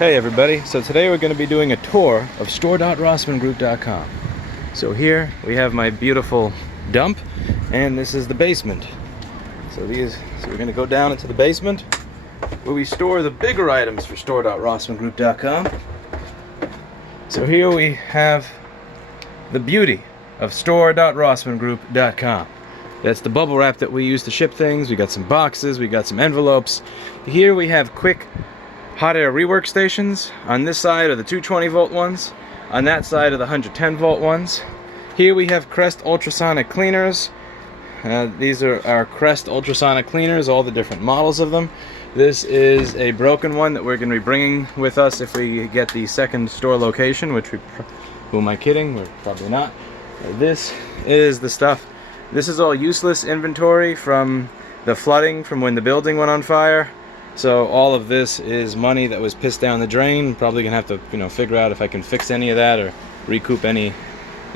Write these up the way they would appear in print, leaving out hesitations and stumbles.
Hey everybody, so today we're going to be doing a tour of store.rossmanngroup.com. So here we have my beautiful dump, and this is the basement. So we're going to go down into the basement where we store the bigger items for store.rossmanngroup.com. So here we have the beauty of store.rossmanngroup.com. That's the bubble wrap that we use to ship things. We got some boxes, we got some envelopes. Here we have quick hot air rework stations. On this side are the 220 volt ones. On that side are the 110 volt ones. Here we have Crest Ultrasonic Cleaners. These are our Crest Ultrasonic Cleaners, all the different models of them. This is a broken one that we're going to be bringing with us if we get the second store location, which who am I kidding? We're probably not. This is the stuff. This is all useless inventory from the flooding from when the building went on fire. So all of this is money that was pissed down the drain. Probably gonna have to, figure out if I can fix any of that or recoup any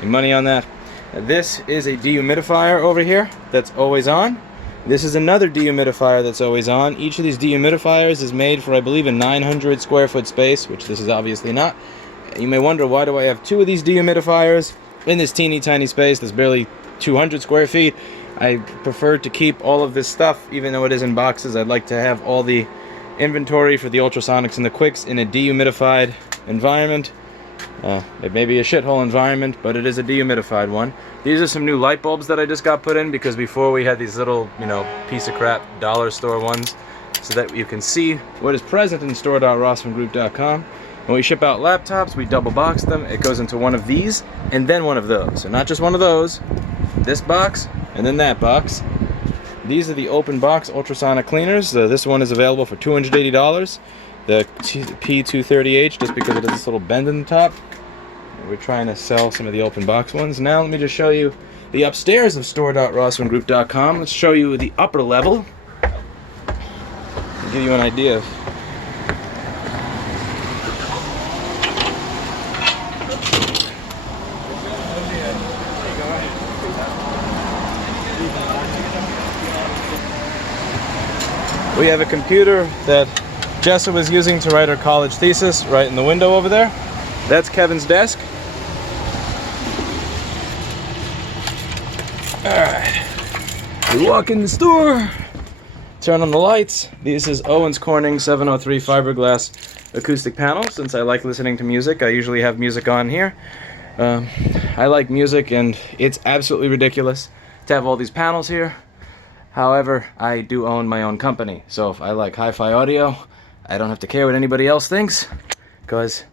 money on that. This is a dehumidifier over here that's always on. This is another dehumidifier that's always on. Each of these dehumidifiers is made for, I believe, a 900 square foot space, which this is obviously not. You may wonder, why do I have two of these dehumidifiers in this teeny tiny space that's barely 200 square feet? I prefer to keep all of this stuff, even though it is in boxes. I'd like to have all the inventory for the ultrasonics and the quicks in a dehumidified environment. It may be a shithole environment, but it is a dehumidified one. These are some new light bulbs that I just got put in, because before we had these little, piece of crap dollar store ones, so that you can see what is present in store.rossmanngroup.com. When we ship out laptops, we double box them. It goes into one of these and then one of those. So not just one of those, this box and then that box. These are the open box ultrasonic cleaners. This one is available for $280. The P230H, just because it has this little bend in the top. We're trying to sell some of the open box ones. Now let me just show you the upstairs of store.rossmanngroup.com. Let's show you the upper level. I'll give you an idea of we have a computer that Jessa was using to write her college thesis right in the window over there. That's Kevin's desk. Alright. We walk in the store, turn on the lights. This is Owens Corning 703 fiberglass acoustic panel. Since I like listening to music, I usually have music on here. I like music, and it's absolutely ridiculous to have all these panels here. However, I do own my own company, so if I like hi-fi audio, I don't have to care what anybody else thinks, because,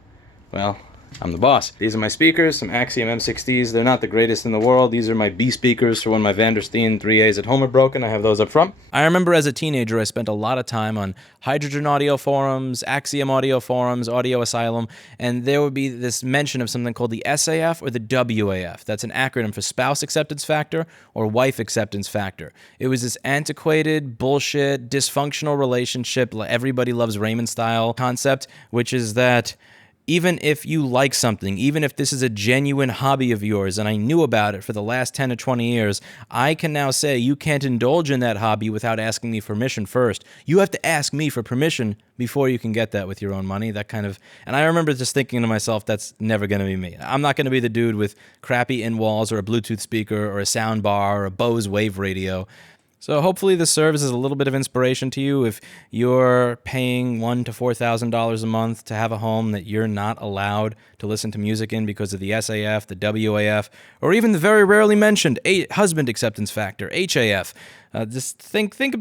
well, I'm the boss. These are my speakers, some Axiom M60s. They're not the greatest in the world. These are my B speakers for when my Vandersteen 3As at home are broken. I have those up front. I remember as a teenager, I spent a lot of time on Hydrogen Audio forums, Axiom Audio forums, Audio Asylum, and there would be this mention of something called the SAF or the WAF. That's an acronym for Spouse Acceptance Factor or Wife Acceptance Factor. It was this antiquated, bullshit, dysfunctional relationship, everybody loves Raymond style concept, which is that even if you like something, even if this is a genuine hobby of yours, and I knew about it for the last 10 to 20 years, I can now say you can't indulge in that hobby without asking me permission first. You have to ask me for permission before you can get that with your own money, and I remember just thinking to myself, that's never going to be me. I'm not going to be the dude with crappy in-walls or a Bluetooth speaker or a sound bar or a Bose wave radio. So hopefully this serves as a little bit of inspiration to you if you're paying $1,000 to $4,000 a month to have a home that you're not allowed to listen to music in because of the SAF, the WAF, or even the very rarely mentioned husband acceptance factor, HAF. Just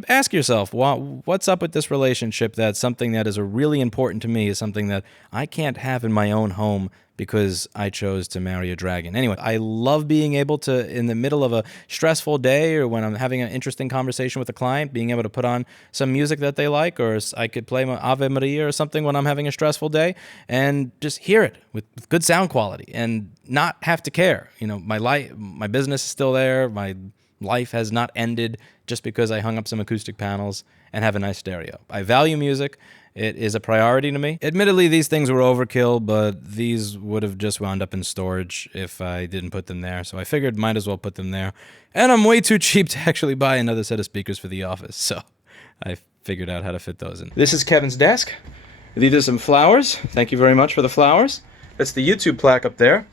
ask yourself, what's up with this relationship that's something that is really important to me, is something that I can't have in my own home because I chose to marry a dragon. Anyway, I love being able to, in the middle of a stressful day or when I'm having an interesting conversation with a client, being able to put on some music that they like, or I could play my Ave Maria or something when I'm having a stressful day and just hear it with good sound quality and not have to care. My business is still there. My life has not ended just because I hung up some acoustic panels and have a nice stereo. I value music. It is a priority to me. Admittedly, these things were overkill, but these would have just wound up in storage if I didn't put them there. So I figured might as well put them there. And I'm way too cheap to actually buy another set of speakers for the office. So I figured out how to fit those in. This is Kevin's desk. These are some flowers. Thank you very much for the flowers. That's the YouTube plaque up there.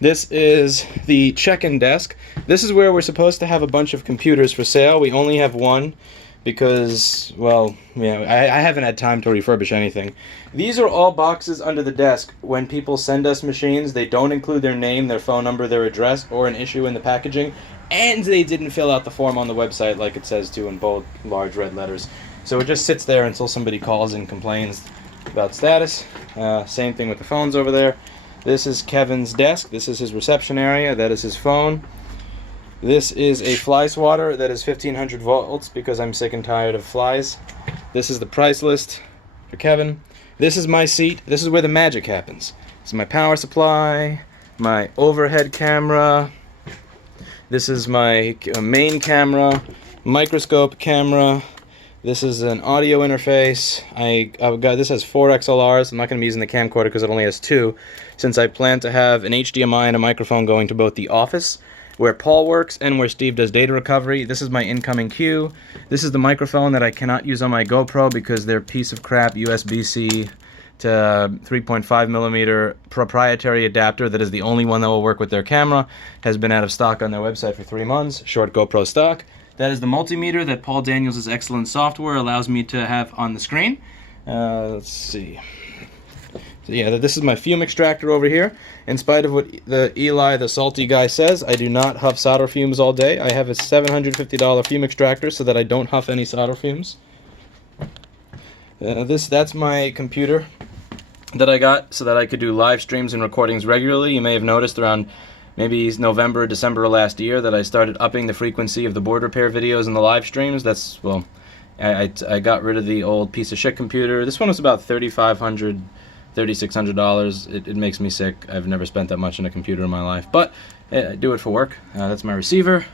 This is the check-in desk. This is where we're supposed to have a bunch of computers for sale. We only have one because, well, yeah, I haven't had time to refurbish anything. These are all boxes under the desk. When people send us machines, they don't include their name, their phone number, their address, or an issue in the packaging, and they didn't fill out the form on the website like it says to in bold, large red letters. So it just sits there until somebody calls and complains about status. Same thing with the phones over there. This is Kevin's desk. This is his reception area. That is his phone. This is a fly swatter that is 1500 volts because I'm sick and tired of flies. This is the price list for Kevin. This is my seat. This is where the magic happens. This is my power supply, my overhead camera. This is my main camera, microscope camera. This is an audio interface. This has 4 XLRs. I'm not going to be using the camcorder because it only has 2, since I plan to have an HDMI and a microphone going to both the office, where Paul works, and where Steve does data recovery. This is my incoming queue. This is the microphone that I cannot use on my GoPro because their piece of crap USB-C to 3.5 millimeter proprietary adapter that is the only one that will work with their camera has been out of stock on their website for 3 months. Short GoPro stock. That is the multimeter that Paul Daniels' excellent software allows me to have on the screen. Let's see. So yeah, this is my fume extractor over here. In spite of what the Eli, the salty guy, says, I do not huff solder fumes all day. I have a $750 fume extractor so that I don't huff any solder fumes. That's my computer that I got so that I could do live streams and recordings regularly. You may have noticed around maybe November or December of last year that I started upping the frequency of the board repair videos and the live streams. That's, well, I got rid of the old piece of shit computer. This one was about $3,500, $3,600. It makes me sick. I've never spent that much on a computer in my life, but I do it for work. That's my receiver.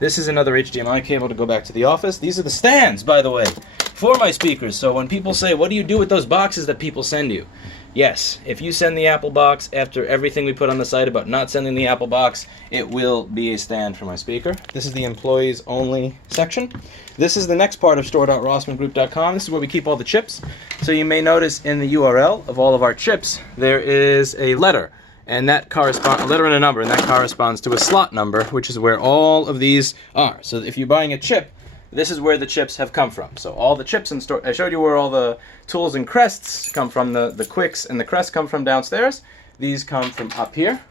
This is another HDMI cable to go back to the office. These are the stands, by the way, for my speakers. So when people say, what do you do with those boxes that people send you? Yes, if you send the Apple box after everything we put on the site about not sending the Apple box, it will be a stand for my speaker. This is the employees only section. This is the next part of store.rossmanngroup.com. This is where we keep all the chips. So you may notice in the URL of all of our chips, there is a letter, and that corresponds, a letter and a number, and that corresponds to a slot number, which is where all of these are. So if you're buying a chip, this is where the chips have come from. So all the chips in store, I showed you where all the tools and crests come from. The quicks and the crests come from downstairs. These come from up here.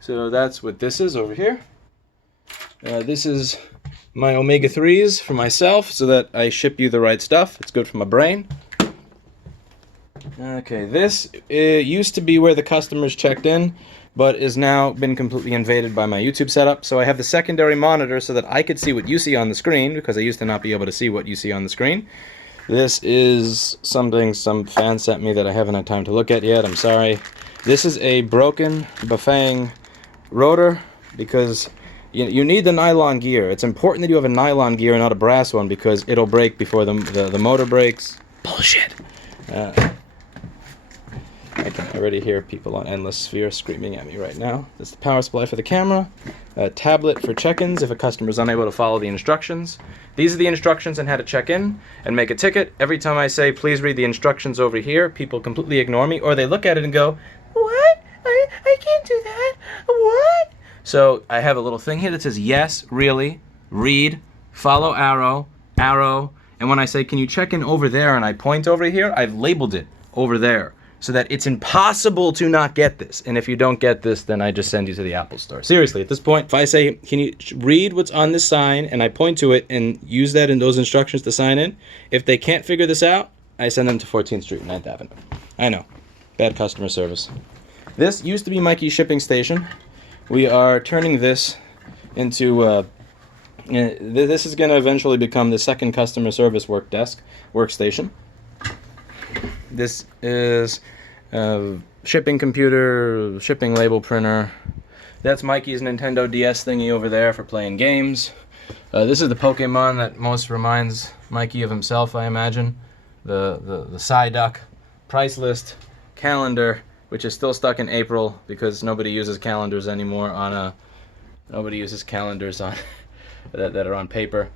So that's what this is over here. This is my omega-3s for myself so that I ship you the right stuff. It's good for my brain. Okay, this used to be where the customers checked in, but is now been completely invaded by my YouTube setup. So I have the secondary monitor so that I could see what you see on the screen, because I used to not be able to see what you see on the screen. This is something some fan sent me that I haven't had time to look at yet. I'm sorry. This is a broken Pfsense Router because you need the nylon gear. It's important that you have a nylon gear and not a brass one because it'll break before the motor breaks. Bullshit. I can already hear people on Endless Sphere screaming at me right now. This is the power supply for the camera, a tablet for check-ins if a customer is unable to follow the instructions. These are the instructions on how to check in and make a ticket. Every time I say, please read the instructions over here, people completely ignore me, or they look at it and go, what? I can't do that. What? So I have a little thing here that says, yes, really, read, follow arrow, arrow, and when I say, can you check in over there, and I point over here, I've labeled it over there, so that it's impossible to not get this. And if you don't get this, then I just send you to the Apple Store. Seriously, at this point, if I say, can you read what's on this sign, and I point to it and use that in those instructions to sign in, if they can't figure this out, I send them to 14th Street, 9th Avenue. I know, bad customer service. This used to be Mikey's shipping station. We are turning this into, this is gonna eventually become the second customer service workstation. This is shipping computer, shipping label printer. That's Mikey's Nintendo DS thingy over there for playing games. This is the Pokemon that most reminds Mikey of himself, I imagine. The Psyduck, price list, calendar, which is still stuck in April because nobody uses calendars anymore nobody uses calendars on that are on paper.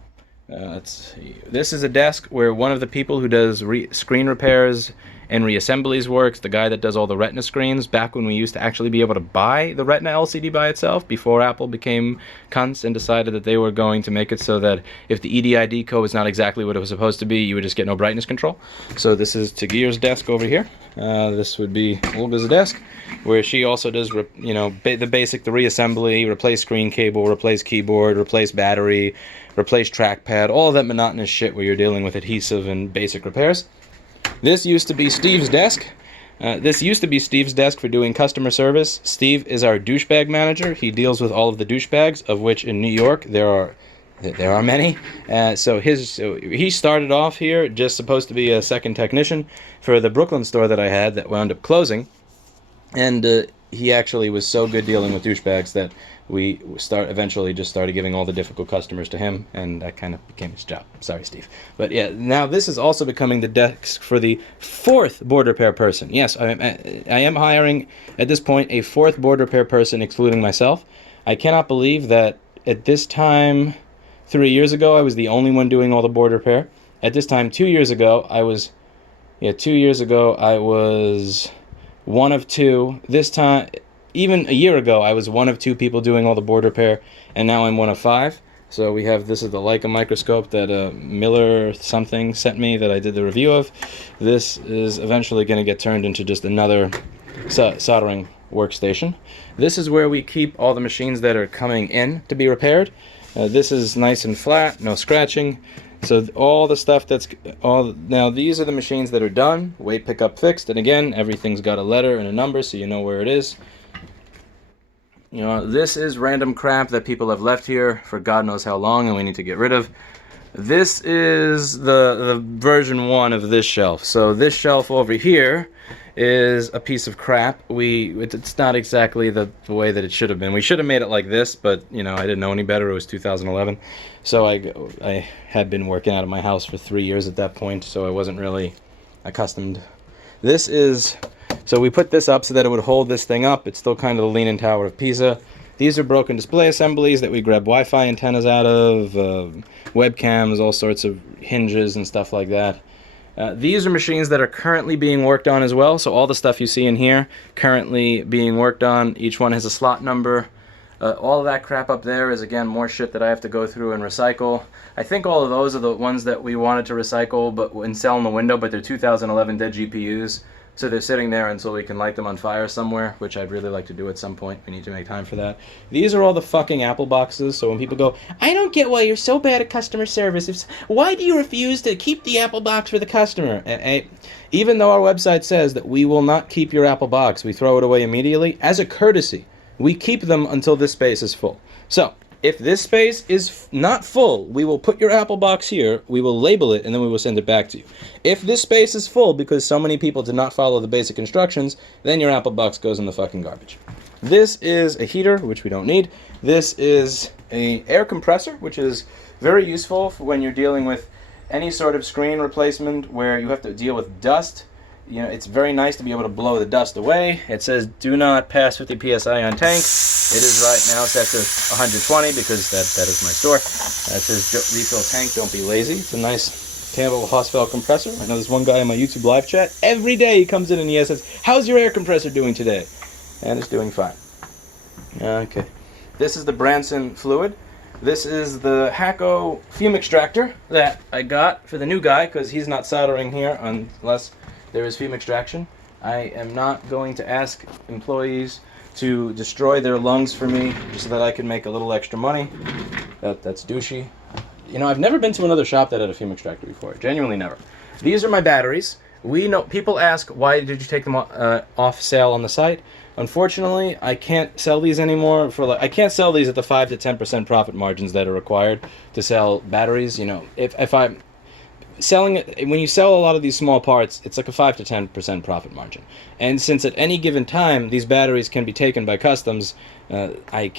Let's see. This is a desk where one of the people who does screen repairs and Assemblies works, the guy that does all the Retina screens, back when we used to actually be able to buy the Retina LCD by itself, before Apple became cunts and decided that they were going to make it so that if the EDID code was not exactly what it was supposed to be, you would just get no brightness control. So this is Tagir's desk over here. This would be Olga's desk, where she also does, you know, the basic, the reassembly, replace screen cable, replace keyboard, replace battery, replace trackpad, all of that monotonous shit where you're dealing with adhesive and basic repairs. This used to be Steve's desk. This used to be Steve's desk for doing customer service. Steve is our douchebag manager. He deals with all of the douchebags, of which in New York there are many. So he started off here just supposed to be a second technician for the Brooklyn store that I had that wound up closing. And he actually was so good dealing with douchebags that we eventually just started giving all the difficult customers to him, and that kind of became his job. Sorry, Steve. But yeah, now this is also becoming the desk for the fourth board repair person. Yes, I am hiring, at this point, a fourth board repair person, excluding myself. I cannot believe that at this time, 3 years ago, I was the only one doing all the board repair. At this time, 2 years ago, I was one of two. This time, even a year ago, I was one of two people doing all the board repair, and now I'm one of five. So we have, this is the Leica microscope that Miller something sent me that I did the review of. This is eventually going to get turned into just another soldering workstation. This is where we keep all the machines that are coming in to be repaired. This is nice and flat, no scratching. So all the stuff now these are the machines that are done, weight pickup fixed, and again, everything's got a letter and a number so you know where it is. You know, this is random crap that people have left here for God knows how long and we need to get rid of. This is the version 1 of this shelf. So this shelf over here is a piece of crap. It's not exactly the way that it should have been. We should have made it like this, but you know, I didn't know any better. It was 2011. So I had been working out of my house for 3 years at that point, so I wasn't really accustomed. So we put this up so that it would hold this thing up. It's still kind of the Leaning Tower of Pisa. These are broken display assemblies that we grab Wi-Fi antennas out of, webcams, all sorts of hinges and stuff like that. These are machines that are currently being worked on as well, so all the stuff you see in here currently being worked on. Each one has a slot number. All of that crap up there is, again, more shit that I have to go through and recycle. I think all of those are the ones that we wanted to recycle and sell in the window, but they're 2011 dead GPUs. So they're sitting there until we can light them on fire somewhere, which I'd really like to do at some point. We need to make time for that. These are all the fucking Apple boxes, so when people go, I don't get why you're so bad at customer service. Why do you refuse to keep the Apple box for the customer? Even though our website says that we will not keep your Apple box, we throw it away immediately. As a courtesy, we keep them until this space is full. So, if this space is not full, we will put your Apple box here, we will label it, and then we will send it back to you. If this space is full because so many people did not follow the basic instructions, then your Apple box goes in the fucking garbage. This is a heater, which we don't need. This is an air compressor, which is very useful for when you're dealing with any sort of screen replacement where you have to deal with dust. You know, it's very nice to be able to blow the dust away. It says, do not pass 50 psi on tank. It is right now set to 120 because that is my store. That says, refill tank, don't be lazy. It's a nice Campbell Hosfeld compressor. I know there's one guy in my YouTube live chat. Every day he comes in and he says, how's your air compressor doing today? And it's doing fine. Okay. This is the Branson fluid. This is the Hakko Fume Extractor that I got for the new guy because he's not soldering here unless there is fume extraction. I am not going to ask employees to destroy their lungs for me just so that I can make a little extra money. That's douchey. You know, I've never been to another shop that had a fume extractor before. Genuinely never. These are my batteries. We know people ask, why did you take them off sale on the site? Unfortunately, I can't sell these anymore. I can't sell these at the 5 to 10% profit margins that are required to sell batteries. You know, if I'm selling it, when you sell a lot of these small parts, it's like a 5 to 10% profit margin. And since at any given time these batteries can be taken by customs, I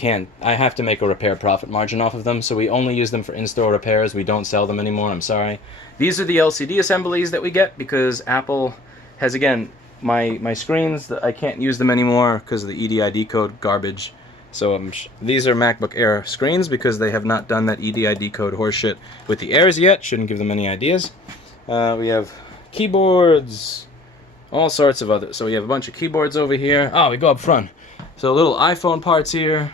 have to make a repair profit margin off of them, so we only use them for in-store repairs. We don't sell them anymore, I'm sorry. These are the LCD assemblies that we get because Apple has, again, my screens, I can't use them anymore because of the EDID code garbage. So these are MacBook Air screens because they have not done that EDID code horseshit with the Airs yet. Shouldn't give them any ideas. We have keyboards, all sorts of other. So we have a bunch of keyboards over here. Oh, we go up front. So little iPhone parts here.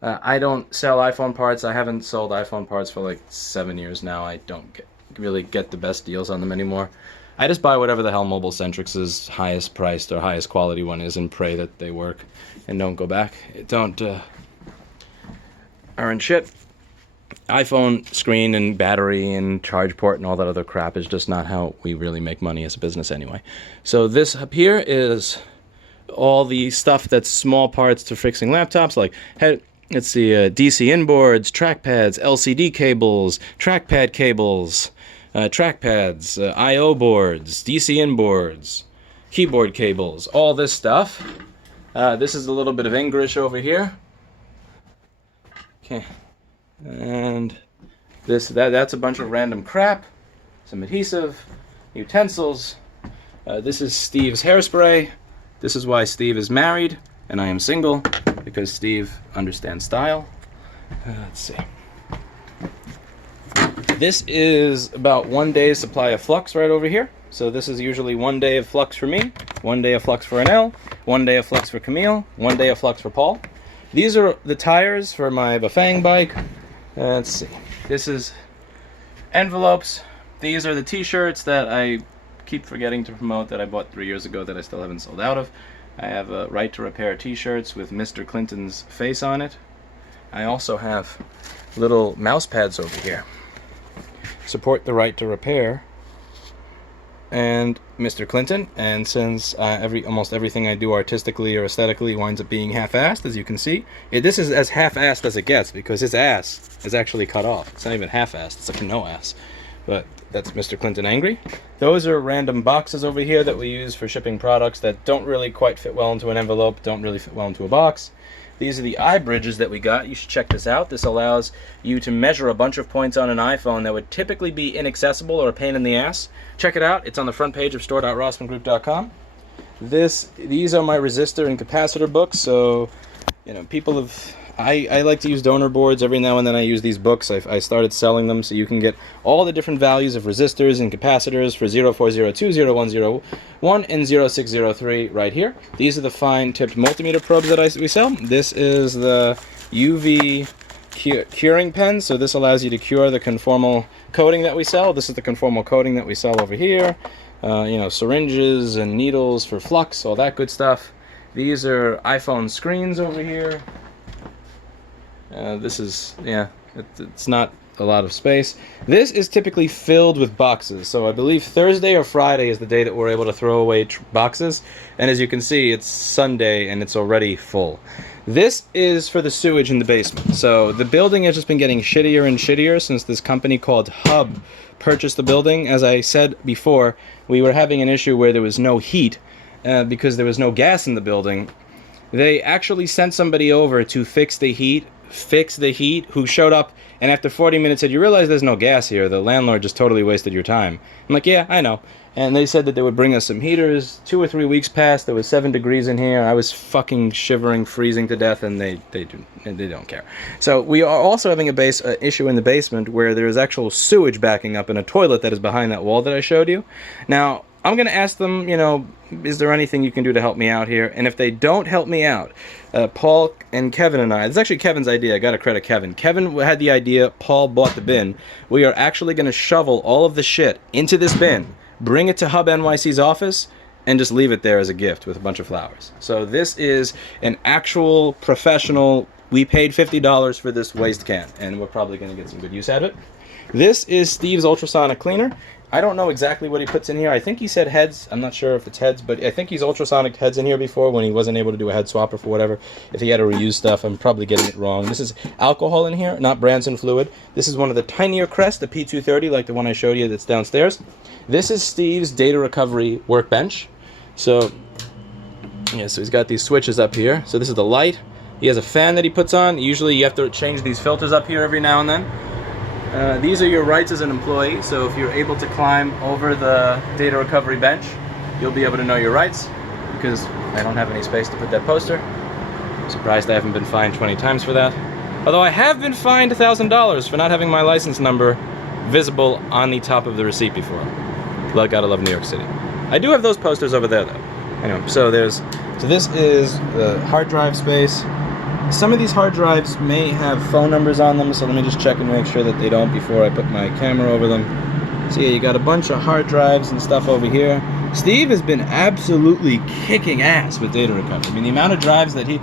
I don't sell iPhone parts. I haven't sold iPhone parts for like 7 years now. I don't really get the best deals on them anymore. I just buy whatever the hell Mobile Centric's highest priced or highest quality one is and pray that they work and don't go back. Don't earn shit. iPhone screen and battery and charge port and all that other crap is just not how we really make money as a business anyway. So this up here is all the stuff that's small parts to fixing laptops, like let's see, DC inboards, trackpads, LCD cables, trackpad cables, trackpads, I/O boards, DC inboards, keyboard cables, all this stuff. This is a little bit of English over here. Okay, and that's a bunch of random crap, some adhesive, utensils. This is Steve's hairspray. This is why Steve is married and I am single, because Steve understands style. Let's see. This is about 1 day's supply of flux right over here. So this is usually 1 day of flux for me, 1 day of flux for Anel, 1 day of flux for Camille, 1 day of flux for Paul. These are the tires for my Bafang bike. Let's see. This is envelopes. These are the t-shirts that I keep forgetting to promote that I bought 3 years ago that I still haven't sold out of. I have a Right to Repair t-shirts with Mr. Clinton's face on it. I also have little mouse pads over here. Support the Right to Repair and Mr. Clinton, and since almost everything I do artistically or aesthetically winds up being half-assed, as you can see, this is as half-assed as it gets because his ass is actually cut off. It's not even half-assed, it's like no ass. But that's Mr. Clinton angry. Those are random boxes over here that we use for shipping products that don't really quite fit well into an envelope, don't really fit well into a box. These are the eye bridges that we got. You should check this out. This allows you to measure a bunch of points on an iPhone that would typically be inaccessible or a pain in the ass. Check it out. It's on the front page of store.rossmanngroup.com. These are my resistor and capacitor books. So, you know, people have... I like to use donor boards. Every now and then I use these books. I started selling them so you can get all the different values of resistors and capacitors for 0402, 0101, and 0603 right here. These are the fine-tipped multimeter probes that we sell. This is the UV curing pen, so this allows you to cure the conformal coating that we sell. This is the conformal coating that we sell over here. You know, syringes and needles for flux, all that good stuff. These are iPhone screens over here. This is, yeah, it's not a lot of space. This is typically filled with boxes, so I believe Thursday or Friday is the day that we're able to throw away boxes, and as you can see, it's Sunday and it's already full. This is for the sewage in the basement. So the building has just been getting shittier and shittier since this company called Hub purchased the building. As I said before, we were having an issue where there was no heat because there was no gas in the building. They actually sent somebody over to fix the heat, who showed up and after 40 minutes said, "You realize there's no gas here. The landlord just totally wasted your time." I'm like, "Yeah, I know." And they said that they would bring us some heaters. 2 or 3 weeks passed. There was 7 degrees in here. I was fucking shivering, freezing to death, and they don't care. So we are also having a issue in the basement where there is actual sewage backing up in a toilet that is behind that wall that I showed you. Now, I'm going to ask them, you know, is there anything you can do to help me out here? And if they don't help me out, Paul and Kevin and I, it's actually Kevin's idea, I got to credit Kevin. Kevin had the idea, Paul bought the bin. We are actually going to shovel all of the shit into this bin, bring it to Hub NYC's office, and just leave it there as a gift with a bunch of flowers. So this is an actual professional, we paid $50 for this waste can, and we're probably going to get some good use out of it. This is Steve's ultrasonic cleaner. I don't know exactly what he puts in here. I think he said heads. I'm not sure if it's heads, but I think he's ultrasonic heads in here before when he wasn't able to do a head swapper for whatever. If he had to reuse stuff, I'm probably getting it wrong. This is alcohol in here, not Branson fluid. This is one of the tinier Crest, the P230, like the one I showed you that's downstairs. This is Steve's data recovery workbench. So, yeah, so he's got these switches up here. So this is the light. He has a fan that he puts on. Usually you have to change these filters up here every now and then. These are your rights as an employee, so if you're able to climb over the data recovery bench, you'll be able to know your rights, because I don't have any space to put that poster. I'm surprised I haven't been fined 20 times for that. Although I have been fined $1,000 for not having my license number visible on the top of the receipt before. Gotta love New York City. I do have those posters over there, though. Anyway, so this is the hard drive space. Some of these hard drives may have phone numbers on them, so let me just check and make sure that they don't before I put my camera over them. So yeah, you got a bunch of hard drives and stuff over here. Steve has been absolutely kicking ass with data recovery. I mean, the amount of drives that he...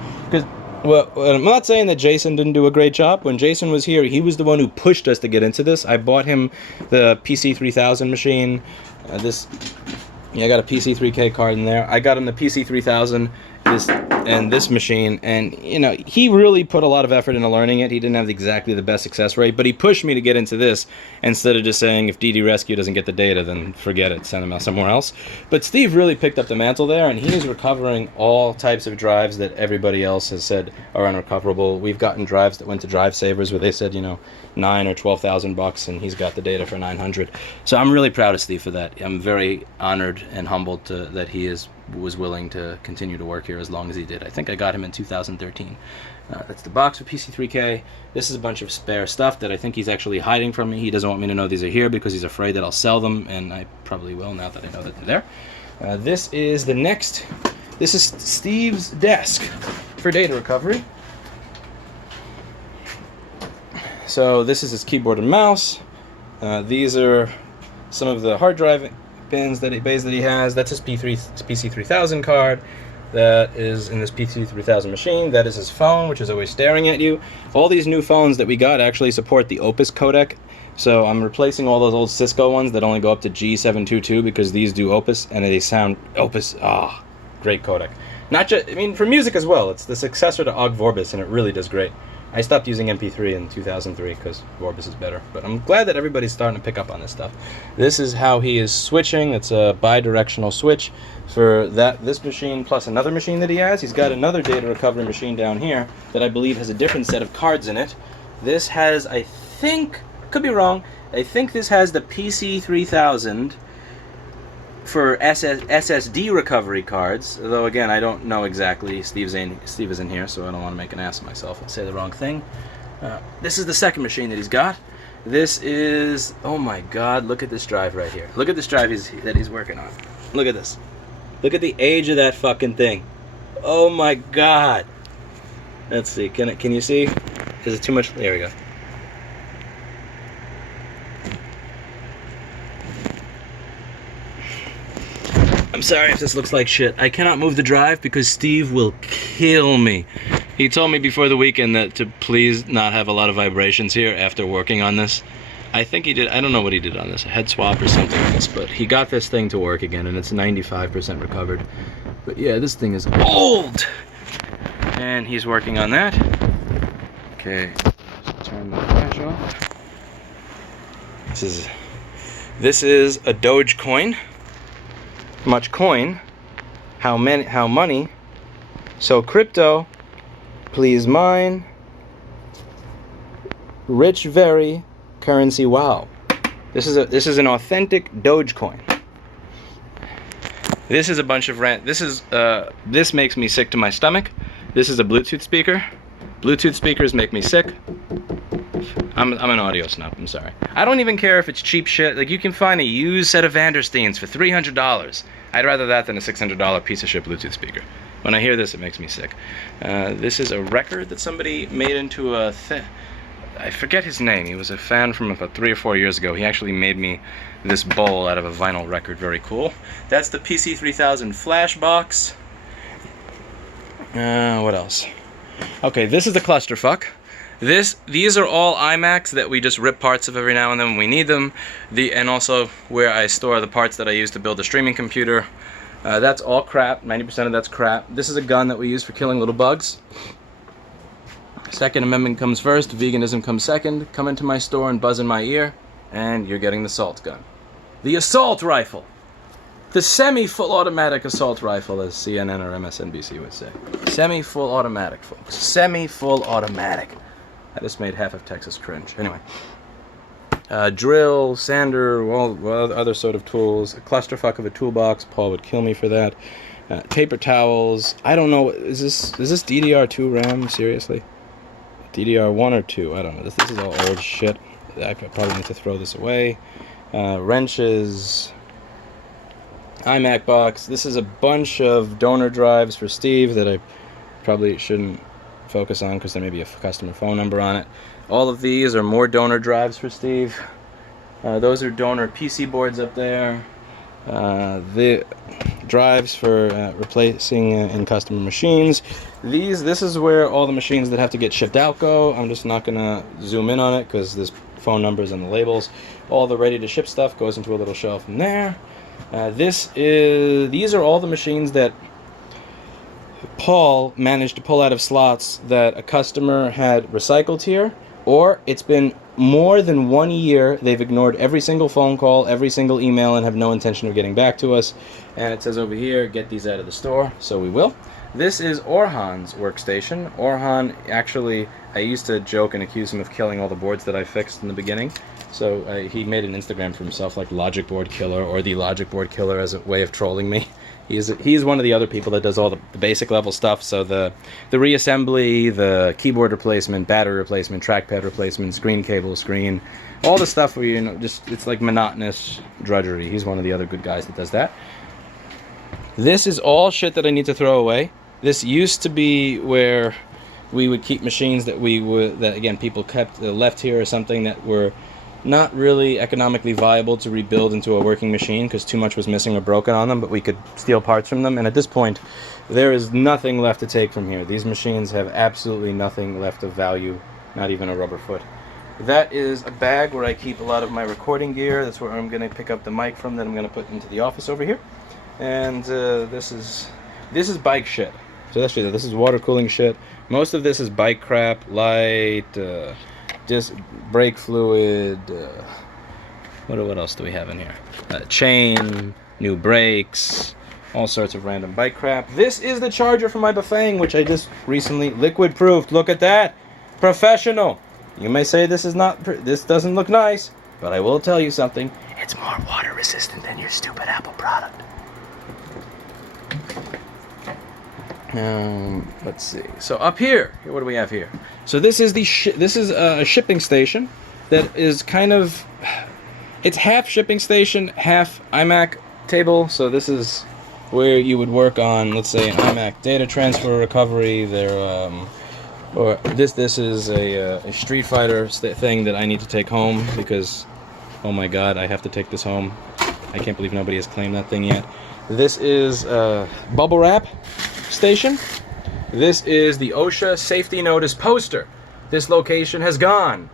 Well, I'm not saying that Jason didn't do a great job. When Jason was here, he was the one who pushed us to get into this. I bought him the PC3000 machine. I got a PC3K card in there. I got him the PC3000 and this machine, and you know, he really put a lot of effort into learning it. He didn't have exactly the best success rate, but he pushed me to get into this instead of just saying, if DD Rescue doesn't get the data, then forget it, send him out somewhere else. But Steve really picked up the mantle there, and he is recovering all types of drives that everybody else has said are unrecoverable. We've gotten drives that went to Drive Savers where they said, you know, $9,000 or $12,000, and he's got the data for $900. So I'm really proud of Steve for that. I'm very honored and humbled that he was willing to continue to work here as long as he did. I think I got him in 2013. That's the box for PC3K. This is a bunch of spare stuff that I think he's actually hiding from me. He doesn't want me to know these are here because he's afraid that I'll sell them, and I probably will now that I know that they're there. This is Steve's desk for data recovery. So this is his keyboard and mouse. These are some of the hard drive bays that he has. That's his PC3000 card. That is in this PC3000 machine. That is his phone, which is always staring at you. All these new phones that we got actually support the Opus codec. So I'm replacing all those old Cisco ones that only go up to G722 because these do Opus, and they sound Opus. Great codec. Not just, I mean, for music as well. It's the successor to Ogg Vorbis, and it really does great. I stopped using MP3 in 2003 because Vorbis is better, but I'm glad that everybody's starting to pick up on this stuff. This is how he is switching. It's a bi-directional switch for this machine plus another machine that he has. He's got another data recovery machine down here that I believe has a different set of cards in it. This has, I think, could be wrong, I think this has the PC3000 for SSD recovery cards, though again I don't know exactly. Steve is in here, so I don't want to make an ass of myself and say the wrong thing. This is the second machine that he's got. This is, oh my god, look at this drive right here. Look at this drive that he's working on. Look at this. Look at the age of that fucking thing. Oh my god. Let's see, can you see? Is it too much? There we go. I'm sorry if this looks like shit. I cannot move the drive because Steve will kill me. He told me before the weekend that to please not have a lot of vibrations here after working on this. I think he did, I don't know what he did on this, a head swap or something else, but he got this thing to work again, and it's 95% recovered. But yeah, this thing is old! And he's working on that. Okay, let's turn the flash off. This is a Dogecoin. Much coin, how money, so crypto, please mine, rich very, currency wow. This is an authentic Dogecoin. This is a bunch of this makes me sick to my stomach. This is a Bluetooth speaker. Bluetooth speakers make me sick. I'm an audio snob, I'm sorry. I don't even care if it's cheap shit. Like, you can find a used set of Vandersteens for $300. I'd rather that than a $600 piece of shit Bluetooth speaker. When I hear this, it makes me sick. This is a record that somebody made into a I forget his name. He was a fan from about 3 or 4 years ago. He actually made me this bowl out of a vinyl record. Very cool. That's the PC3000 flash box. What else? Okay, this is the clusterfuck. These are all iMacs that we just rip parts of every now and then when we need them. And also where I store the parts that I use to build a streaming computer. That's all crap. 90% of that's crap. This is a gun that we use for killing little bugs. Second Amendment comes first, veganism comes second. Come into my store and buzz in my ear, and you're getting the assault gun. The assault rifle! The semi-full automatic assault rifle, as CNN or MSNBC would say. Semi-full automatic, folks. Semi-full automatic. I just made half of Texas cringe. Anyway. Drill, sander, all other sort of tools. A clusterfuck of a toolbox. Paul would kill me for that. Paper towels. I don't know. Is this DDR2 RAM? Seriously? DDR1 or 2? I don't know. This is all old shit. I probably need to throw this away. Wrenches. iMac box. This is a bunch of donor drives for Steve that I probably shouldn't focus on because there may be a customer phone number on it. All of these are more donor drives for Steve. Those are donor PC boards up there. The drives for replacing in customer machines. This is where all the machines that have to get shipped out go. I'm just not gonna zoom in on it because there's phone numbers and the labels. All the ready to ship stuff goes into a little shelf in there. These are all the machines that Paul managed to pull out of slots that a customer had recycled here, or it's been more than 1 year they've ignored every single phone call, every single email, and have no intention of getting back to us. And it says over here, get these out of the store, so we will. This is Orhan's workstation. Orhan, actually, I used to joke and accuse him of killing all the boards that I fixed in the beginning. So he made an Instagram for himself, like Logic Board Killer, or the Logic Board Killer, as a way of trolling me. He's one of the other people that does all the basic level stuff. So the reassembly, the keyboard replacement, battery replacement, trackpad replacement, screen cable, screen, all the stuff where, you know, just it's like monotonous drudgery. He's one of the other good guys that does that. This is all shit that I need to throw away. This used to be where we would keep machines that again people kept left here or something that were not really economically viable to rebuild into a working machine because too much was missing or broken on them, but we could steal parts from them. And at this point, there is nothing left to take from here. These machines have absolutely nothing left of value, not even a rubber foot. That is a bag where I keep a lot of my recording gear. That's where I'm going to pick up the mic from that I'm going to put into the office over here. And this is bike shit. So that's true. This is water cooling shit. Most of this is bike crap, light, just brake fluid. What else do we have in here? Chain, new brakes, all sorts of random bike crap. This is the charger for my Pfsense, which I just recently liquid proofed. Look at that, professional. You may say this doesn't look nice, but I will tell you something. It's more water resistant than your stupid Apple product. Let's see. So up here, what do we have here? So this is a shipping station that is kind of, it's half shipping station, half iMac table. So this is where you would work on, let's say, an iMac data transfer recovery. Or this is a Street Fighter thing that I need to take home because, oh my God, I have to take this home. I can't believe nobody has claimed that thing yet. This is bubble wrap station. This is the OSHA safety notice poster. This location has gone.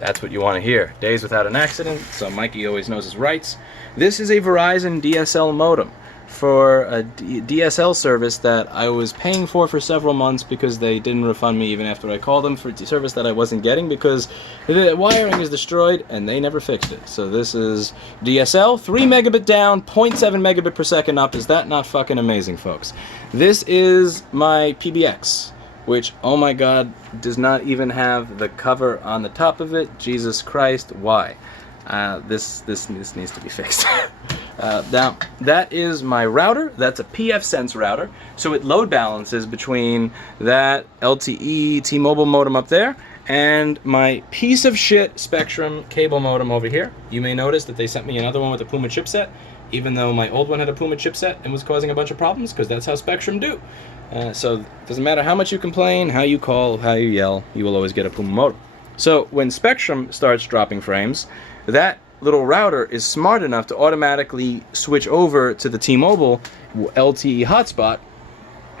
That's what you want to hear. Days without an accident, so Mikey always knows his rights. This is a Verizon Dsl Modem for a DSL service that I was paying for several months because they didn't refund me even after I called them for a service that I wasn't getting because the wiring is destroyed and they never fixed it. So this is DSL, 3 megabit down, 0.7 megabit per second up. Is that not fucking amazing, folks? This is my PBX, which, oh my God, does not even have the cover on the top of it. Jesus Christ, why? This needs to be fixed. Now, that is my router. That's a Pfsense router. So it load balances between that LTE T-Mobile modem up there and my piece of shit Spectrum cable modem over here. You may notice that they sent me another one with a Puma chipset, even though my old one had a Puma chipset and was causing a bunch of problems, because that's how Spectrum do. So it doesn't matter how much you complain, how you call, how you yell, you will always get a Puma modem. So when Spectrum starts dropping frames, that little router is smart enough to automatically switch over to the T-Mobile LTE hotspot.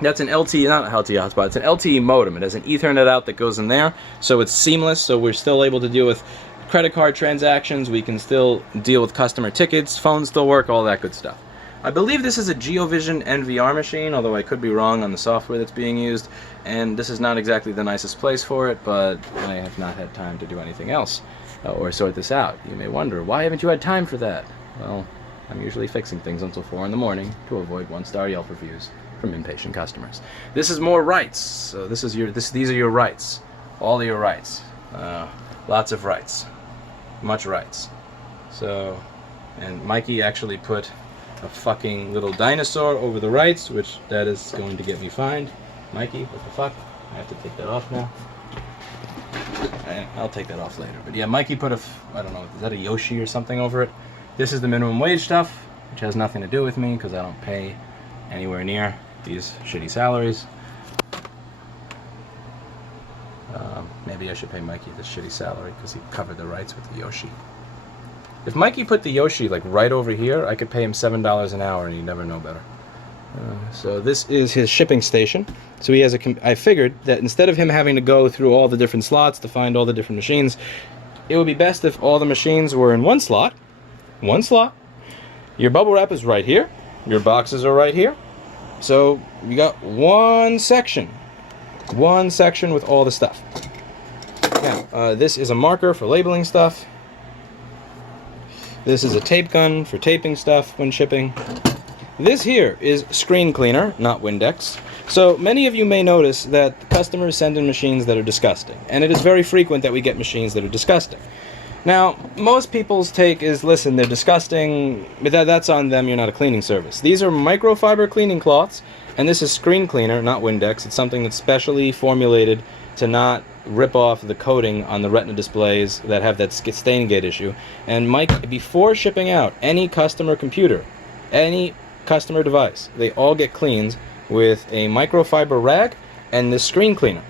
That's an LTE, not an LTE hotspot, it's an LTE modem. It has an Ethernet out that goes in there, so it's seamless, so we're still able to deal with credit card transactions, we can still deal with customer tickets, phones still work, all that good stuff. I believe this is a GeoVision NVR machine, although I could be wrong on the software that's being used, and this is not exactly the nicest place for it, but I have not had time to do anything else or sort this out. You may wonder, why haven't you had time for that? Well, I'm usually fixing things until 4 in the morning to avoid 1-star Yelp reviews from impatient customers. This is more rights. So these are your rights. All of your rights. Lots of rights. Much rights. So, and Mikey actually put a fucking little dinosaur over the rights, which that is going to get me fined. Mikey, what the fuck? I have to take that off now. I'll take that off later. But yeah, Mikey put I don't know, is that a Yoshi or something over it? This is the minimum wage stuff. which has nothing to do with me because I don't pay anywhere near these shitty salaries. Maybe I should pay Mikey this shitty salary because he covered the rights with the Yoshi. If Mikey put the Yoshi like right over here, I could pay him $7 an hour and he'd never know better. So this is his shipping station. So he has I figured that instead of him having to go through all the different slots to find all the different machines, it would be best if all the machines were in one slot. One slot. Your bubble wrap is right here. Your boxes are right here. So you got one section. One section with all the stuff. Now, this is a marker for labeling stuff. This is a tape gun for taping stuff when shipping. This here is screen cleaner, not Windex. So many of you may notice that customers send in machines that are disgusting. And it is very frequent that we get machines that are disgusting. Now, most people's take is, listen, they're disgusting, but that's on them, you're not a cleaning service. These are microfiber cleaning cloths, and this is screen cleaner, not Windex. It's something that's specially formulated to not rip off the coating on the retina displays that have that stain gate issue. And Mike, before shipping out any customer computer, any customer device, they all get cleaned with a microfiber rag and this screen cleaner.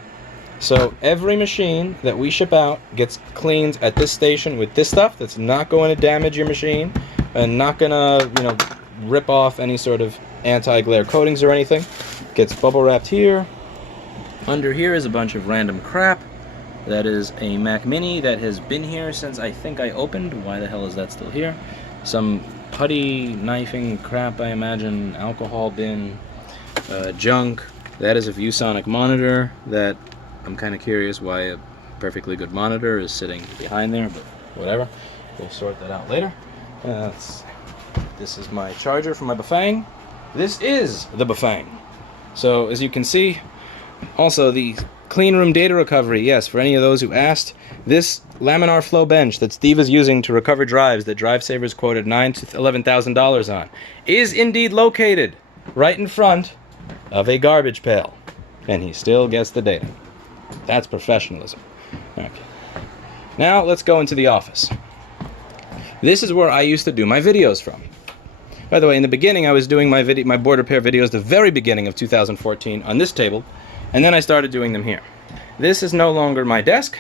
So every machine that we ship out gets cleaned at this station with this stuff that's not going to damage your machine and not going to, rip off any sort of anti-glare coatings or anything. Gets bubble wrapped here. Under here is a bunch of random crap. That is a Mac Mini that has been here since I think I opened. Why the hell is that still here? Some putty knifing crap, I imagine. Alcohol bin. Junk. That is a ViewSonic monitor that I'm kind of curious why a perfectly good monitor is sitting behind there, but whatever. We'll sort that out later. This is my charger for my Bafang. This is the Bafang. So as you can see, also the clean room data recovery. Yes, for any of those who asked, this laminar flow bench that Steve is using to recover drives that DriveSavers quoted $9,000 to $11,000 on is indeed located right in front of a garbage pail, and he still gets the data. That's professionalism. Okay. Now let's go into the office. This is where I used to do my videos from. By the way, in the beginning I was doing my board repair videos the very beginning of 2014 on this table, and then I started doing them here. This is no longer my desk.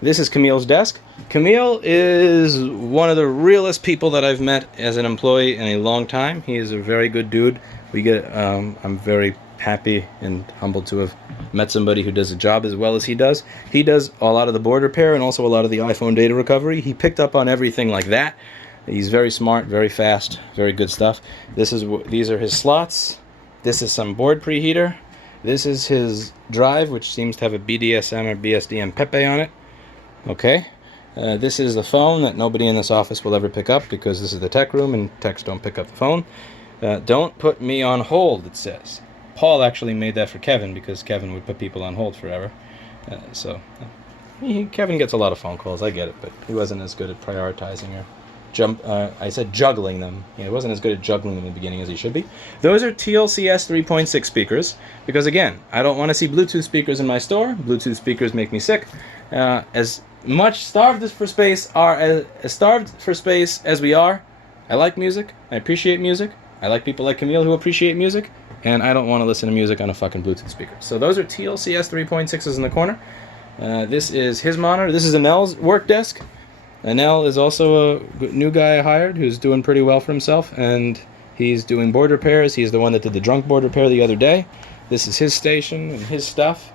This is Camille's desk. Camille is one of the realest people that I've met as an employee in a long time. He is a very good dude. I'm very happy and humbled to have met somebody who does a job as well as he does. He does a lot of the board repair and also a lot of the iPhone data recovery. He picked up on everything like that. He's very smart, very fast, very good stuff. These are his slots. This is some board preheater. This is his drive, which seems to have a BDSM or BSDM Pepe on it. Okay. This is the phone that nobody in this office will ever pick up because this is the tech room and techs don't pick up the phone. Don't put me on hold, it says. Paul actually made that for Kevin because Kevin would put people on hold forever. Kevin gets a lot of phone calls, I get it, but he wasn't as good at prioritizing or I said juggling them. He wasn't as good at juggling them in the beginning as he should be. Those are TLCS 3.6 speakers because, again, I don't want to see Bluetooth speakers in my store. Bluetooth speakers make me sick. As much starved for space as we are, I like music. I appreciate music. I like people like Camille who appreciate music. And I don't want to listen to music on a fucking Bluetooth speaker. So those are TLCS 3.6s in the corner. This is his monitor. This is Anel's work desk. Anel is also a new guy I hired who's doing pretty well for himself, and he's doing board repairs. He's the one that did the drunk board repair the other day. This is his station and his stuff.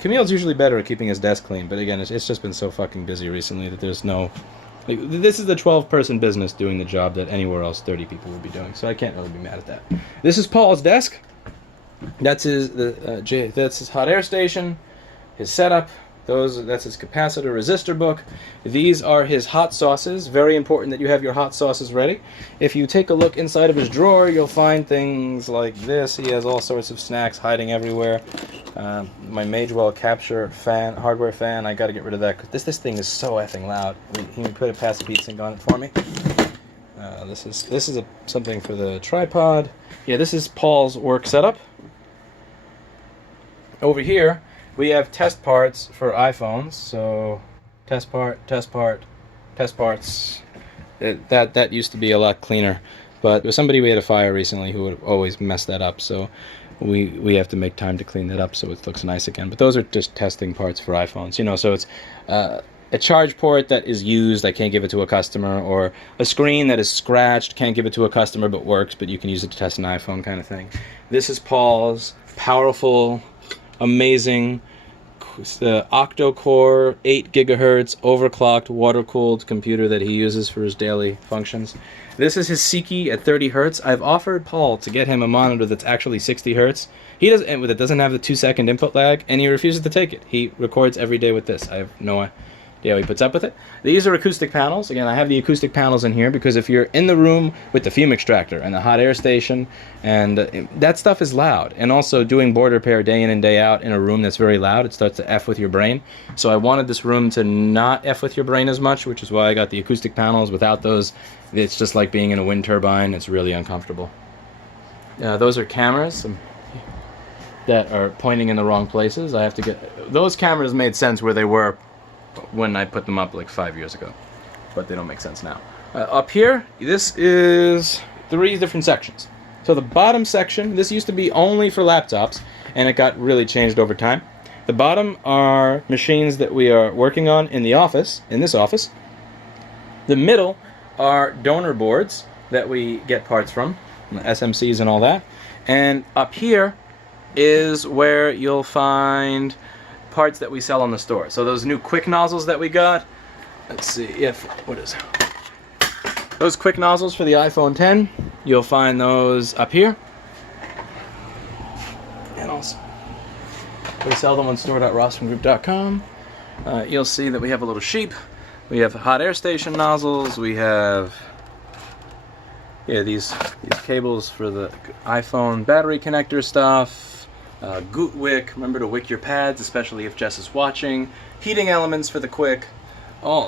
Camille's usually better at keeping his desk clean, but again, it's just been so fucking busy recently that there's no... this is the 12-person business doing the job that anywhere else 30 people would be doing, so I can't really be mad at that. This is Paul's desk. That's his hot air station, his setup. That's his capacitor resistor book. These are his hot sauces. Very important that you have your hot sauces ready. If you take a look inside of his drawer, you'll find things like this. He has all sorts of snacks hiding everywhere. My Magewell Capture fan, hardware fan, I gotta get rid of that. This thing is so effing loud. He put a pass beat sync on it for me. This is something for the tripod. Yeah, this is Paul's work setup. Over here, we have test parts for iPhones, so test part, test part, test parts. That used to be a lot cleaner, but there was somebody we had a fire recently who would always mess that up, so we have to make time to clean that up so it looks nice again. But those are just testing parts for iPhones, you know. So it's a charge port that is used, I can't give it to a customer, or a screen that is scratched, can't give it to a customer but works, but you can use it to test an iPhone kind of thing. This is Paul's powerful, amazing octa-core, 8 gigahertz, overclocked, water-cooled computer that he uses for his daily functions. This is his Seiki at 30 hertz. I've offered Paul to get him a monitor that's actually 60 hertz. He doesn't, it doesn't have the 2-second input lag, and he refuses to take it. He records every day with this. I have no idea how he puts up with it. These are acoustic panels. Again, I have the acoustic panels in here because if you're in the room with the Fume Extractor and the hot air station, and that stuff is loud. And also doing board repair day in and day out in a room that's very loud, it starts to F with your brain. So I wanted this room to not F with your brain as much, which is why I got the acoustic panels. Without those, it's just like being in a wind turbine. It's really uncomfortable. Those are cameras that are pointing in the wrong places. I have to get... Those cameras made sense where they were when I put them up like 5 years ago, but they don't make sense now. Up here, this is 3 different sections. So the bottom section, this used to be only for laptops, and it got really changed over time. The bottom are machines that we are working on in the office, in this office. The middle are donor boards that we get parts from, SMCs and all that. And up here is where you'll find parts that we sell on the store. So those new quick nozzles that we got, let's see if, what is it? Those quick nozzles for the iPhone 10, you'll find those up here. And also, we sell them on store.rossmanngroup.com. You'll see that we have a little sheep. We have hot air station nozzles. We have these cables for the iPhone battery connector stuff. Goot wick, remember to wick your pads, especially if Jess is watching. Heating elements for the quick.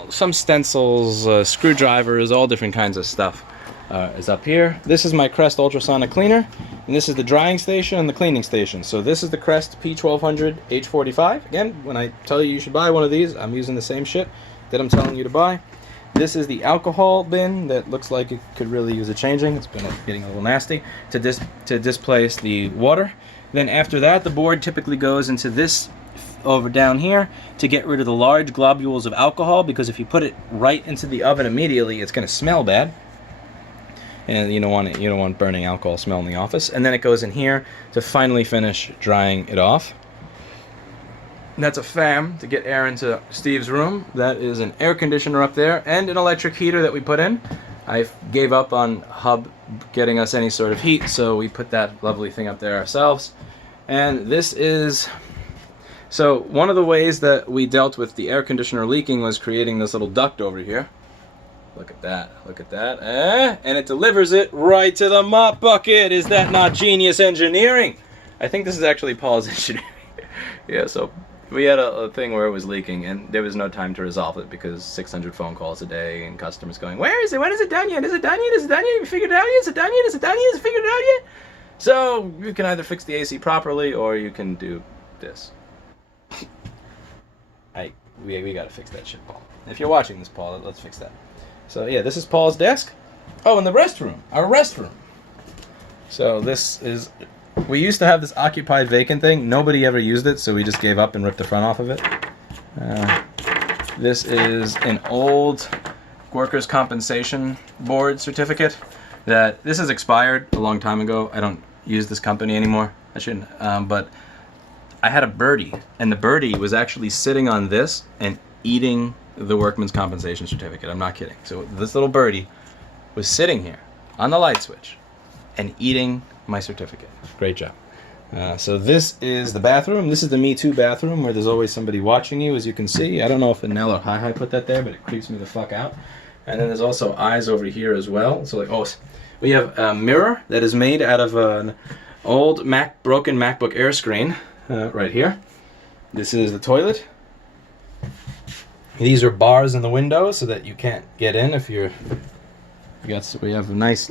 Some stencils, screwdrivers, all different kinds of stuff is up here. This is my Crest Ultrasonic Cleaner, and this is the drying station and the cleaning station. So this is the Crest P1200 H45. Again, when I tell you should buy one of these, I'm using the same shit that I'm telling you to buy. This is the alcohol bin that looks like it could really use a changing. It's been getting a little nasty to displace the water. Then after that, the board typically goes into this over down here to get rid of the large globules of alcohol, because if you put it right into the oven immediately, it's going to smell bad. And you don't want burning alcohol smell in the office. And then it goes in here to finally finish drying it off. And that's a fan to get air into Steve's room. That is an air conditioner up there and an electric heater that we put in. I gave up on Hub getting us any sort of heat, so we put that lovely thing up there ourselves. And this is... So one of the ways that we dealt with the air conditioner leaking was creating this little duct over here. Look at that, look at that. And it delivers it right to the mop bucket. Is that not genius engineering? I think this is actually Paul's engineering. Yeah, so we had a thing where it was leaking, and there was no time to resolve it because 600 phone calls a day and customers going, where is it? When is it done yet? Is it done yet? Is it done yet? Have you figured it out yet? Is it done yet? Is it done yet? Is it figured it out yet? So you can either fix the AC properly or you can do this. We gotta fix that shit, Paul. If you're watching this, Paul, let's fix that. So yeah, this is Paul's desk. Oh, and the restroom, our restroom. So this is, we used to have this occupied vacant thing. Nobody ever used it, so we just gave up and ripped the front off of it. This is an old workers' compensation board certificate that this is expired a long time ago. I don't use this company anymore. I shouldn't, but I had a birdie, and the birdie was actually sitting on this and eating the workman's compensation certificate. I'm not kidding. So this little birdie was sitting here on the light switch and eating my certificate. Great job. So this is the bathroom. This is the Me Too bathroom where there's always somebody watching you, as you can see. I don't know if Anel or Hi-Hi put that there, but it creeps me the fuck out. And then there's also eyes over here as well. So like, oh, we have a mirror that is made out of an old broken MacBook Air screen right here. This is the toilet. These are bars in the window so that you can't get in if you're... We have nice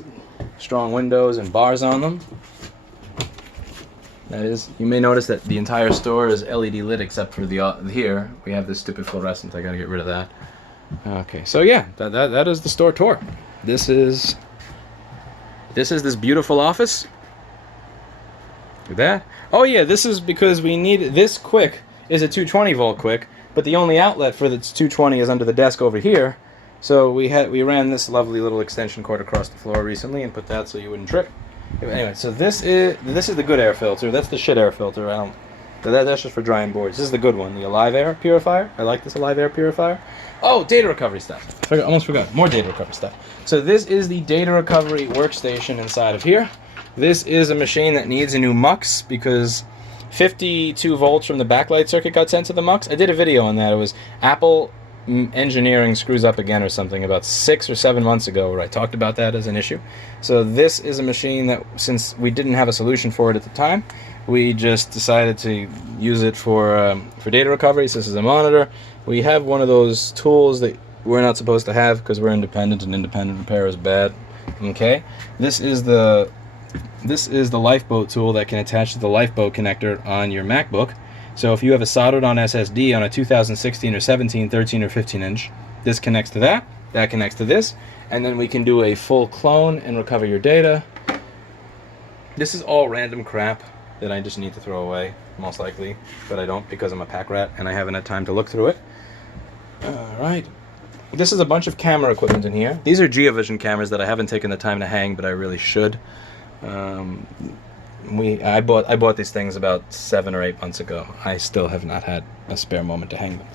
strong windows and bars on them. That is, you may notice that the entire store is LED lit except for the here. We have this stupid fluorescent. I gotta get rid of that. Okay, so yeah, that is the store tour. This is this beautiful office. Look at that. Oh yeah, this is because we need this quick is a 220 volt quick, but the only outlet for the 220 is under the desk over here. So we ran this lovely little extension cord across the floor recently and put that so you wouldn't trip. Anyway, so this is the good air filter. That's the shit air filter. That's just for drying boards. This is the good one, the Alive Air Purifier. I like this Alive Air Purifier. Oh, data recovery stuff. Almost forgot. More data recovery stuff. So this is the data recovery workstation inside of here. This is a machine that needs a new mux because 52 volts from the backlight circuit got sent to the mux. I did a video on that. It was Apple engineering screws up again or something about 6 or 7 months ago where I talked about that as an issue. So this is a machine that, since we didn't have a solution for it at the time, we just decided to use it for data recovery. So this is a monitor. We have one of those tools that we're not supposed to have because we're independent and independent repair is bad. Okay, this is the Lifeboat tool that can attach to the Lifeboat connector on your MacBook. So if you have a soldered on SSD on a 2016 or 17, 13 or 15 inch, this connects to that connects to this, and then we can do a full clone and recover your data. This is all random crap that I just need to throw away, most likely, but I don't because I'm a pack rat and I haven't had time to look through it. Alright. This is a bunch of camera equipment in here. These are GeoVision cameras that I haven't taken the time to hang, but I really should. I bought these things about 7 or 8 months ago. I still have not had a spare moment to hang them.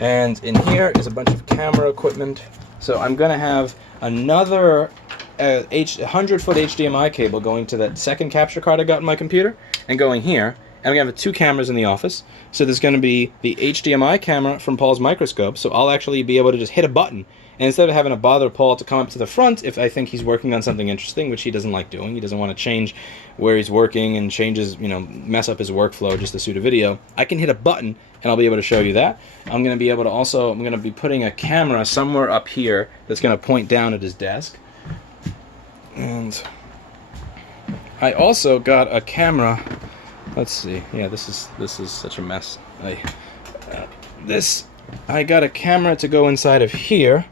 And in here is a bunch of camera equipment. So I'm going to have another 100-foot HDMI cable going to that second capture card I got in my computer and going here. And we have 2 cameras in the office. So there's going to be the HDMI camera from Paul's Microscope. So I'll actually be able to just hit a button. And instead of having to bother Paul to come up to the front if I think he's working on something interesting, which he doesn't like doing, he doesn't want to change where he's working and mess up his workflow just to suit a video, I can hit a button and I'll be able to show you that. I'm going to be putting a camera somewhere up here that's going to point down at his desk. And I also got a camera. Let's see. Yeah, this is such a mess. I got a camera to go inside of here.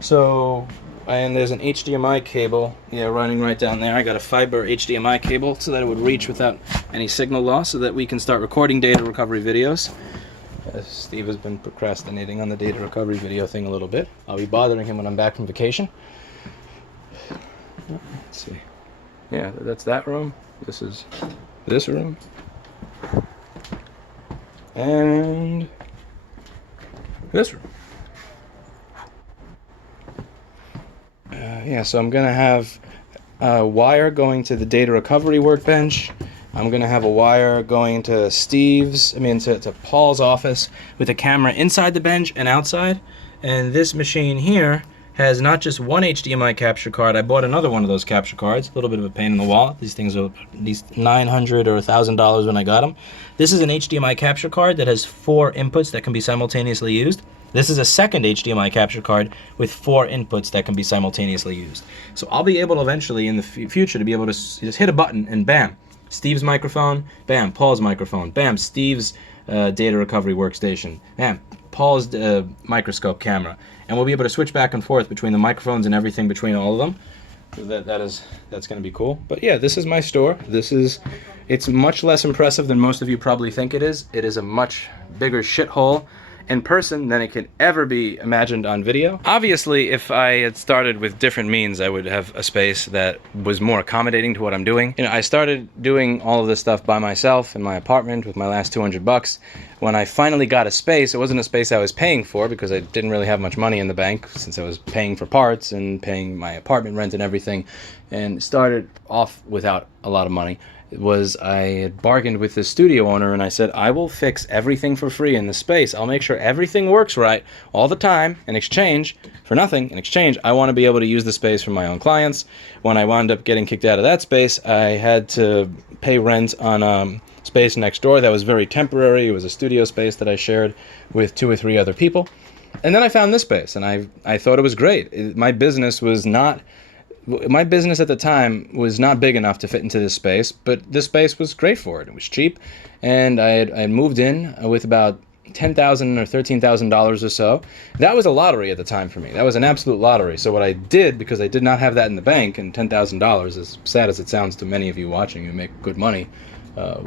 So, and there's an HDMI cable, running right down there. I got a fiber HDMI cable so that it would reach without any signal loss so that we can start recording data recovery videos. Steve has been procrastinating on the data recovery video thing a little bit. I'll be bothering him when I'm back from vacation. Let's see. Yeah, that's that room. This is this room. And this room. So I'm going to have a wire going to the data recovery workbench. I'm going to have a wire going to to Paul's office with a camera inside the bench and outside. And this machine here has not just one HDMI capture card. I bought another one of those capture cards. A little bit of a pain in the wallet. These things are at least $900 or $1,000 when I got them. This is an HDMI capture card that has 4 inputs that can be simultaneously used. This is a second HDMI capture card with 4 inputs that can be simultaneously used. So I'll be able to eventually in the future to be able to just hit a button and bam, Steve's microphone, bam, Paul's microphone, bam, Steve's data recovery workstation, bam, Paul's microscope camera. And we'll be able to switch back and forth between the microphones and everything between all of them. So that's going to be cool. But yeah, this is my store. It's much less impressive than most of you probably think it is. It is a much bigger shithole in person than it could ever be imagined on video. Obviously, if I had started with different means, I would have a space that was more accommodating to what I'm doing. I started doing all of this stuff by myself in my apartment with my last $200. When I finally got a space, it wasn't a space I was paying for because I didn't really have much money in the bank since I was paying for parts and paying my apartment rent and everything, and started off without a lot of money. I had bargained with the studio owner and I said, I will fix everything for free in the space. I'll make sure everything works right all the time in exchange for nothing. In exchange, I want to be able to use the space for my own clients. When I wound up getting kicked out of that space, I had to pay rent on space next door that was very temporary. It was a studio space that I shared with 2 or 3 other people. And then I found this space and I thought it was great. My business at the time was not big enough to fit into this space, but this space was great for it. It was cheap, and I had moved in with about $10,000 or $13,000 or so. That was a lottery at the time for me. That was an absolute lottery. So what I did, because I did not have that in the bank, and $10,000, as sad as it sounds to many of you watching who make good money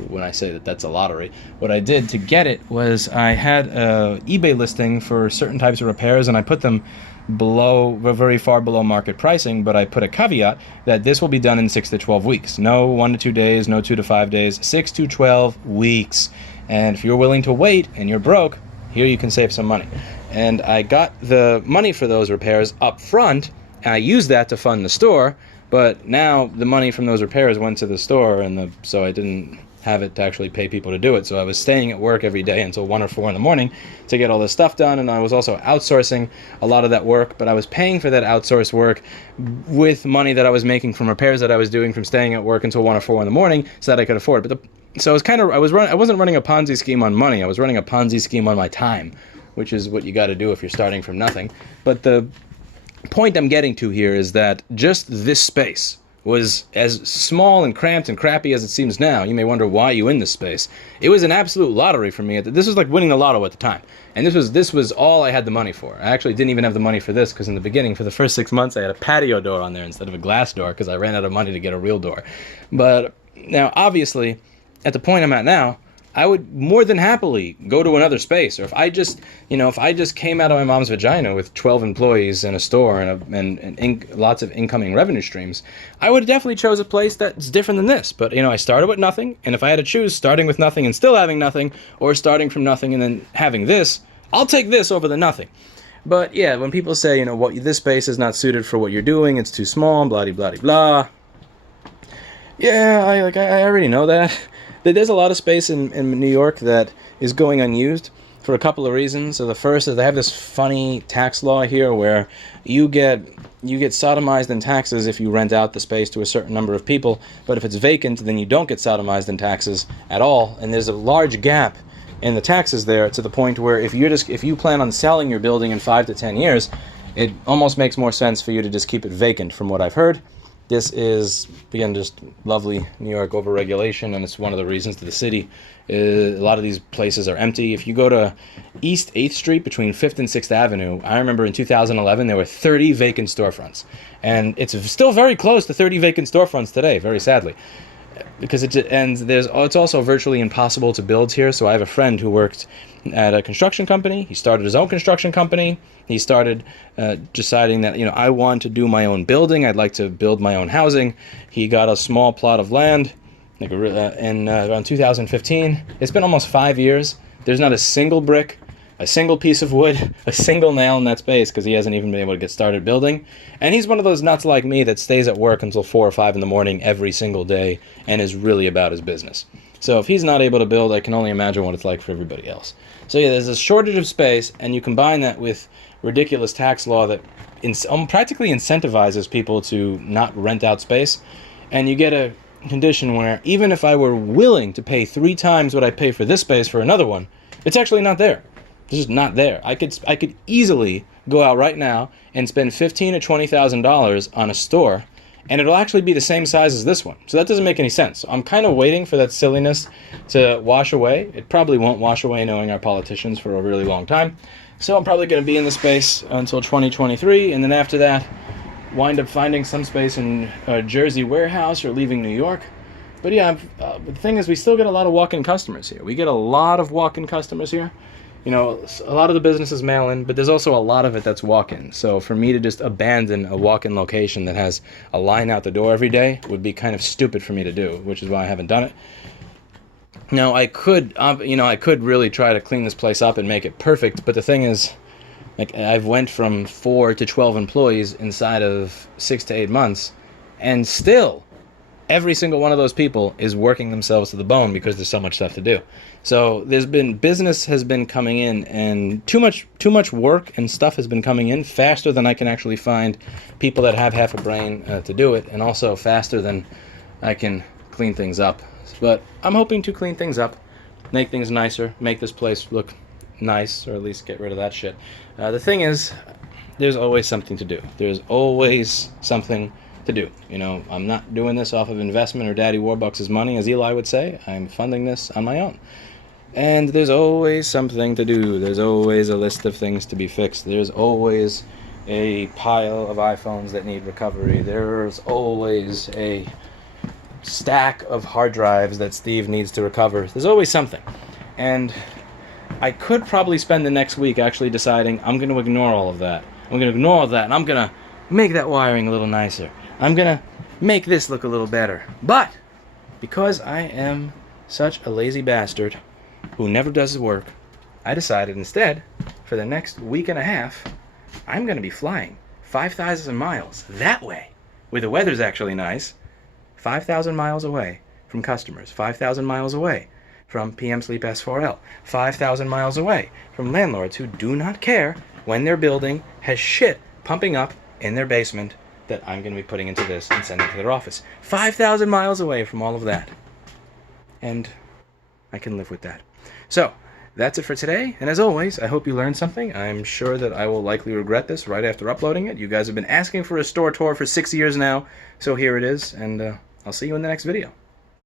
when I say that that's a lottery, what I did to get it was I had a eBay listing for certain types of repairs, and I put them very far below market pricing, but I put a caveat that this will be done in 6 to 12 weeks. No 1 to 2 days, no 2 to 5 days, 6 to 12 weeks. And if you're willing to wait and you're broke, here you can save some money. And I got the money for those repairs up front, and I used that to fund the store, but now the money from those repairs went to the store, and so I didn't have it to actually pay people to do it. So I was staying at work every day until 1 or 4 in the morning to get all this stuff done, and I was also outsourcing a lot of that work, but I was paying for that outsourced work with money that I was making from repairs that I was doing from staying at work until 1 or 4 in the morning so that I could afford it. So I wasn't running a Ponzi scheme on money. I was running a Ponzi scheme on my time, which is what you got to do if you're starting from nothing. But the point I'm getting to here is that just this space was as small and cramped and crappy as it seems now. You may wonder why you in this space. It was an absolute lottery for me. This was like winning the lotto at the time. And this was all I had the money for. I actually didn't even have the money for this, because in the beginning, for the first 6 months, I had a patio door on there instead of a glass door, because I ran out of money to get a real door. But now, obviously, at the point I'm at now, I would more than happily go to another space. Or if I just came out of my mom's vagina with 12 employees and a store and lots of incoming revenue streams, I would have definitely chose a place that's different than this. But, I started with nothing, and if I had to choose starting with nothing and still having nothing, or starting from nothing and then having this, I'll take this over the nothing. But yeah, when people say, this space is not suited for what you're doing, it's too small, blah, blah, blah, blah. Yeah, I already know that. There's a lot of space in New York that is going unused for a couple of reasons. So the first is they have this funny tax law here where you get sodomized in taxes if you rent out the space to a certain number of people, but if it's vacant, then you don't get sodomized in taxes at all. And there's a large gap in the taxes there, to the point where if you plan on selling your building in 5 to 10 years, it almost makes more sense for you to just keep it vacant, from what I've heard. This is, again, just lovely New York overregulation, and it's one of the reasons that the city, a lot of these places are empty. If you go to East 8th Street between 5th and 6th Avenue, I remember in 2011 there were 30 vacant storefronts. And it's still very close to 30 vacant storefronts today, very sadly. Because it's also virtually impossible to build here. So I have a friend who worked at a construction company. He started his own construction company. He started deciding that, I want to do my own building. I'd like to build my own housing. He got a small plot of land in around 2015. It's been almost 5 years. There's not a single brick, a single piece of wood, a single nail in that space, because he hasn't even been able to get started building. And he's one of those nuts like me that stays at work until 4 or 5 in the morning every single day and is really about his business. So if he's not able to build, I can only imagine what it's like for everybody else. So yeah, there's a shortage of space, and you combine that with ridiculous tax law that practically incentivizes people to not rent out space, and you get a condition where even if I were willing to pay 3 times what I pay for this space for another one, it's actually not there. It's just not there. I could easily go out right now and spend $15,000 to $20,000 on a store, and it'll actually be the same size as this one. So that doesn't make any sense. So I'm kind of waiting for that silliness to wash away. It probably won't wash away, knowing our politicians, for a really long time. So I'm probably going to be in the space until 2023, and then after that, wind up finding some space in a Jersey warehouse or leaving New York. But yeah, the thing is, we still get a lot of walk-in customers here. We get a lot of walk-in customers here. A lot of the business is mail-in, but there's also a lot of it that's walk-in. So for me to just abandon a walk-in location that has a line out the door every day would be kind of stupid for me to do, which is why I haven't done it. Now, I could really try to clean this place up and make it perfect, but the thing is, I've went from 4 to 12 employees inside of 6 to 8 months, and still, every single one of those people is working themselves to the bone because there's so much stuff to do. So business has been coming in, and too much work and stuff has been coming in faster than I can actually find people that have half a brain to do it, and also faster than I can clean things up. But I'm hoping to clean things up, make things nicer, make this place look nice, or at least get rid of that shit. The thing is, there's always something to do. There's always something to do. I'm not doing this off of investment or Daddy Warbucks' money, as Eli would say. I'm funding this on my own. And there's always something to do. There's always a list of things to be fixed. There's always a pile of iPhones that need recovery. There's always a stack of hard drives that Steve needs to recover. There's always something. And I could probably spend the next week actually deciding I'm going to ignore all of that. I'm going to ignore all that, and I'm going to make that wiring a little nicer. I'm going to make this look a little better. But because I am such a lazy bastard who never does his work, I decided instead, for the next week and a half, I'm going to be flying 5,000 miles that way, where the weather's actually nice, 5,000 miles away from customers, 5,000 miles away from PM Sleep S4L, 5,000 miles away from landlords who do not care when their building has shit pumping up in their basement that I'm going to be putting into this and sending to their office. 5,000 miles away from all of that. And I can live with that. So, that's it for today, and as always, I hope you learned something. I'm sure that I will likely regret this right after uploading it. You guys have been asking for a store tour for 6 years now, so here it is, and I'll see you in the next video.